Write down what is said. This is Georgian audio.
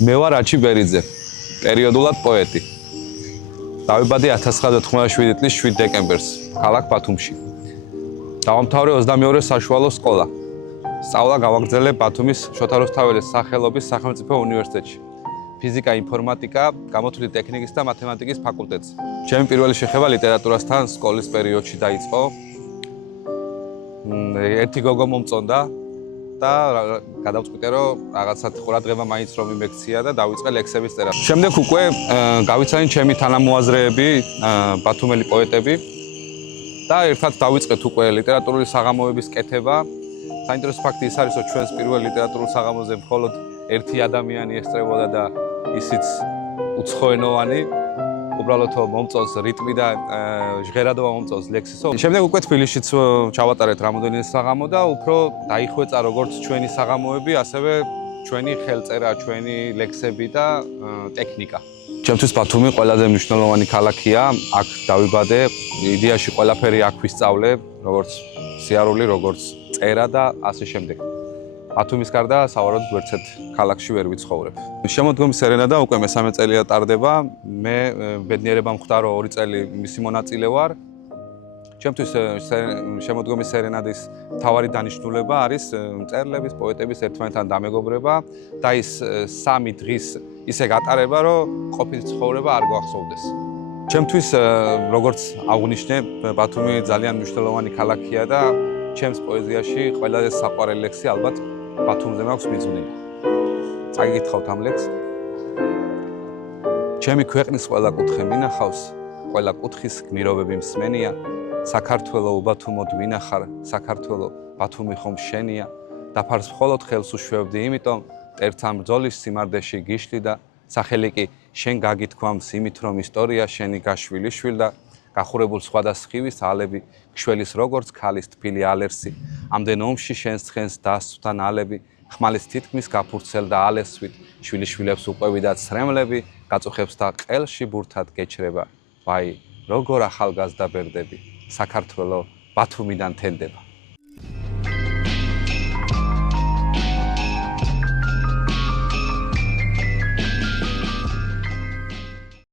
მე ვარ აჩი ბერიძე, პერიოდულად პოეტი. დავიბადე 1997 წლის 7 დეკემბერს, ქალაქ ბათუმში. დავამთავრე 22-ე საშუალო სკოლა. სწავლა გავაგრძელე ბათუმის შოთა რუსთაველის სახელობის სახელმწიფო უნივერსიტეტში. ფიზიკა, ინფორმატიკა, გამოთვლითი ტექნიკის და მათემატიკის ფაკულტეტზე. ჩემი პირველი შეხება ლიტერატურასთან სკოლის პერიოდში დაიწყო. ერთი გოგო მომწონდა და გადავწყვიტე, რომ რაღაცა ყურადღება მაინც რომ იმექცია და დავიწყე ლექსების წერა. შემდეგ უკვე გავიცანი ჩემი თანამოაზრეები, ბათუმელი პოეტები და ერთად დავიწყეთ უკვე ლიტერატურული საღამოების კეთება. საინტერესო ფაქტი ის არის, რომ ჩვენს პირველ ლიტერატურულ საღამოზე მხოლოდ ერთი ადამიანი ესწრებოდა და ისიც უცხოენოვანი. უბრალოდ მომწონს რიტმი და ჟღერადობა მომწონს ლექსისო. შემდეგ უკვე თბილისშიც ჩავატარეთ რამოდენიმე საღამო და უფრო დაიხვეწა როგორც ჩვენი საღამოები, ასევე ჩვენი ხელწერა, ჩვენი ლექსები და ტექნიკა. ჩემთვის ბათუმი ყველაზე მნიშვნელოვანი ქალაქია. აქ დავიბადე, იდეაში ყველაფერი აქ ვისწავლე, როგორც სიარული, როგორც წერა და ასე შემდეგ. ბათუმის გარდა სავარაუდოდ ვერცერთ ქალაქში ვერ ვიცხოვრებ. შემოდგომის სერენადა უკვე მესამე წელია ტარდება. მე ბედნიერება მხვდა, რომ 2 წელი მისი მონაწილე ვარ. ჩემთვის შემოდგომის სერენადის მთავარი დანიშნულება არის მწერლების, პოეტების ერთმანეთთან დამეგობრება და ის 3 დღის ისე გატარება, რომ ყოფილი ცხოვრება არ გვახსოვდეს. ჩემთვის როგორც აღვნიშნე, ბათუმი ძალიან მნიშვნელოვანი ქალაქია და ჩემს პოეზიაში ყველაზე საყვარელი ლექსი ალბათ ბათუმზე მაქვს მიზნული. წაგიკითხავთ ამ ლექსს. ჩემი ქვეყნის ყველა კუთხე მინახავს, ყველა კუთხის გმირობები მსმენია. საქართველო უბათუმოდ ვინახარ, საქართველო ბათუმი ხომ შენია. დაფარს მხოლოდ ხელს უშვებდი, იმიტომ მტერთან ბრძოლის სიმარდეში გიშლი და სახელი კი შენ გაგითქვამს იმით, რომ ისტორია შენი გაშვილი შვილდა. გახურებულ სხვა და სხივის ალები, გშველის როგორც ქალის თბილი ალერსი, ამდენ ომში შენს ცხენს დასვთა ნალები, ხმალის თითქმის გაფურცელდა ალესვით, შვილიშვილებს უყვევი და ცრემლები, გაწუხებს და ყელში ბურთად გეჩრება. ვაი, როგორ ახალგაზრდა ბერდები, საქართველო ბათუმიდან თენდება.